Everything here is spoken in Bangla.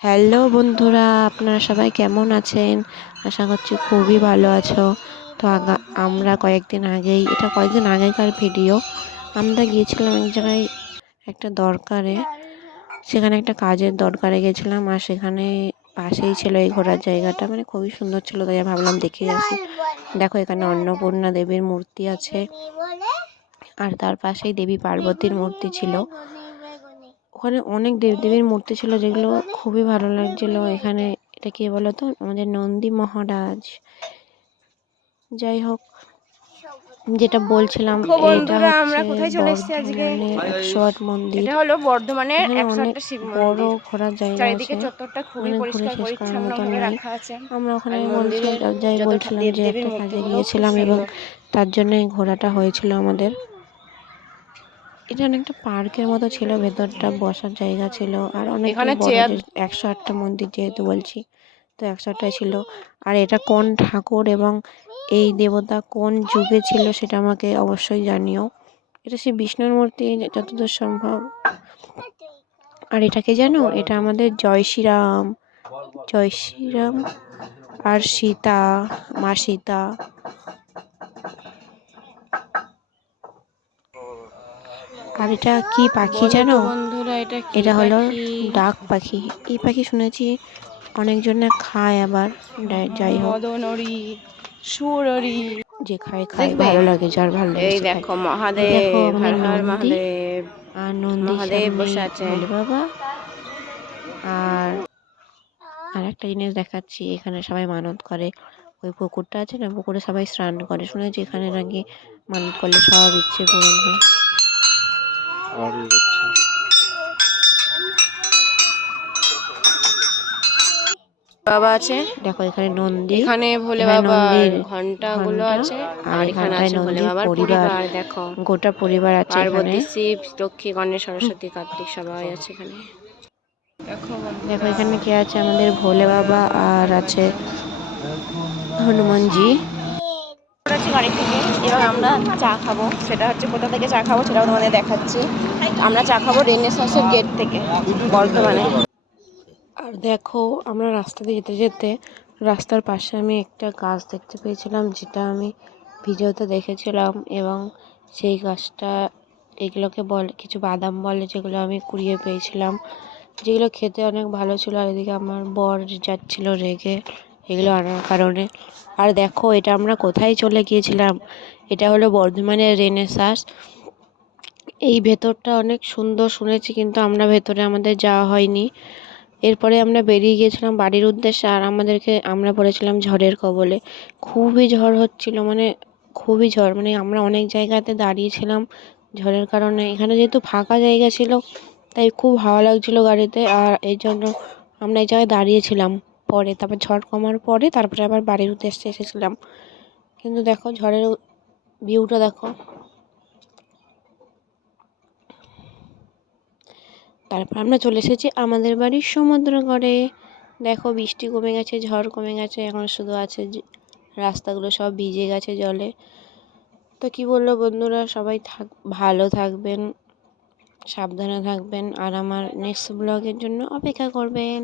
হ্যালো বন্ধুরা, আপনারা সবাই কেমন আছেন? আশা করছি খুবই ভালো আছো। তো আমরা কয়েকদিন আগেকার ভিডিও। আমরা গিয়েছিলাম এক জায়গায় একটা দরকারে, সেখানে একটা কাজের দরকারে গেছিলাম, আর সেখানে পাশেই ছিল এই ঘোরার জায়গাটা, মানে খুবই সুন্দর ছিল, তাই ভাবলাম দেখে আসি। দেখো এখানে অন্নপূর্ণা দেবীর মূর্তি আছে, আর তার পাশেই দেবী পার্বতীর মূর্তি ছিল। ওখানে অনেক দেবদেবীর মূর্তি ছিল, যেগুলো খুবই ভালো লাগছিল। এখানে এটা কে বলো তো, আমাদের নন্দী মহারাজ। যাই হোক, যেটা বলছিলাম, এটা বন্ধুরা, আমরা হচ্ছে কোথায় চলে এসেছি আজকে? বর্ধমানের 108 মন্দির। এটা হলো বর্ধমানের এখানে অনেক 108টা শিব বড় মন্দির। ঘোরার জায়গা চারিদিকে আছে, চত্বরটা খুবই মানে ঘুরে পরিষ্কার শেষ করার পরিচ্ছন্ন মতন ভাবে নয়। রাখা আছে। আমরা ওখানে আর মন্দিরের যত বলছিলাম যে দেবদেবীর একটা কাজে মূর্তিগুলো খুব গিয়েছিলাম, এবং সুন্দর। তার জন্য এই ঘোরাটা হয়েছিল আমাদের। এটা অনেকটা পার্কের মতো ছিল, ভেতরটা বসার জায়গা ছিল, আর অনেকটাই এখানে বড়, চেয়ার। যে 108টা মন্দির যেহেতু বলছি, তো 108টাই ছিল। আর এটা কোন ঠাকুর এবং এই দেবতা কোন যুগে ছিল সেটা আমাকে অবশ্যই জানিও। এটা সেই বিষ্ণুর মূর্তি যতদূর সম্ভব। আর এটাকে জানো, এটা আমাদের জয় শ্রীরাম আর সীতা, মা সীতা। আর এটা কি পাখি বলো তো জানো? বন্ধুরা, এটা কি এটা হলো পাখি? ডাক পাখি। এই পাখি শুনেছি অনেকজনে খায়, আবার যাই হোক, মদনরি, সুররি। যে খায় দেখবে? ভালো লাগে, যার ভালো লাগে এই সে খায়। দেখো এই দেখো মহাদেব, হর আমাদের হর নন্দী, মহাদেব। আর নন্দীর মহাদেব সামনে বসে আছে। ভোলে বাবা। আর একটা জিনিস দেখাচ্ছি, এখানে সবাই মানত করে। ওই পুকুরটা আছে না, পুকুরে সবাই স্নান করে, শুনেছি এখানে নাকি মানত করলে সব ইচ্ছে পূরণ হয়। বাবা আছে। দেখো এখানে নন্দী, এখানে ভোলে এখানে বাবার নন্দীর ঘন্টাগুলো ঘন্টা, আছে। আর আর এখানে এখানটায় আছে ভোলে নন্দীর বাবার পরিবার, পরিবার। দেখো, গোটা পরিবার আছে এখানে। পার্বতী, শিব, লক্ষ্মী, গণেশ, সরস্বতী, কার্তিক সবাই আছে এখানে। দেখো দেখো বন্ধুরা, এখানে কে আছে, আমাদের ভোলে বাবা, আর আছে হনুমানজি। বাড়ি থেকে এবার আমরা চা খাবো। সেটা হচ্ছে কোথা থেকে চা খাবো সেটাও তোমাদের দেখাচ্ছি। আমরা চা খাবো রেনেসাঁসের গেট থেকে, বর্ধমানে। আর দেখো, আমরা রাস্তা দিয়ে যেতে যেতে রাস্তার পাশে আমি একটা গাছ দেখতে পেয়েছিলাম, যেটা আমি ভিডিওতে দেখেছিলাম, এবং সেই গাছটা, এগুলোকে বলে কিছু বাদাম বলে, যেগুলো আমি কুড়িয়ে পেয়েছিলাম, যেগুলো খেতে অনেক ভালো ছিল। আর এদিকে আমার বর যাচ্ছিল রেগে এগুলো আনার কারণে। আর দেখো এটা আমরা কোথায় চলে গিয়েছিলাম, এটা হলো বর্ধমানের রেনেসাঁস। এই ভেতরটা অনেক সুন্দর শুনেছি, কিন্তু আমরা ভেতরে আমাদের যাওয়া হয়নি। এরপরে আমরা বেরিয়ে গিয়েছিলাম বাড়ির উদ্দেশ্যে, আর আমরা পড়েছিলাম ঝড়ের কবলে। খুবই ঝড় হচ্ছিল, মানে খুবই ঝড়, মানে আমরা অনেক জায়গাতে দাঁড়িয়েছিলাম ঝড়ের কারণে। এখানে যেহেতু ফাঁকা জায়গা ছিল, তাই খুব হাওয়া লাগছিল গাড়িতে, আর এই জন্য আমরা এই জায়গায় দাঁড়িয়েছিলাম। পরে তারপর ঝড় কমার পরে তারপরে আবার বাড়ির উদ্দেশ্যে এসেছিলাম। কিন্তু দেখো ঝড়ের ভিউটা দেখো। তারপর আমরা চলে এসেছি আমাদের বাড়ির সমুদ্রকরে। দেখো বৃষ্টি কমে গেছে, ঝড় কমে গেছে, এখন শুধু আছে রাস্তাগুলো সব ভিজে গেছে জলে। তো কি বললো বন্ধুরা, সবাই ভালো থাকবেন, সাবধানে থাকবেন, আর আমার নেক্সট ব্লগের জন্য অপেক্ষা করবেন।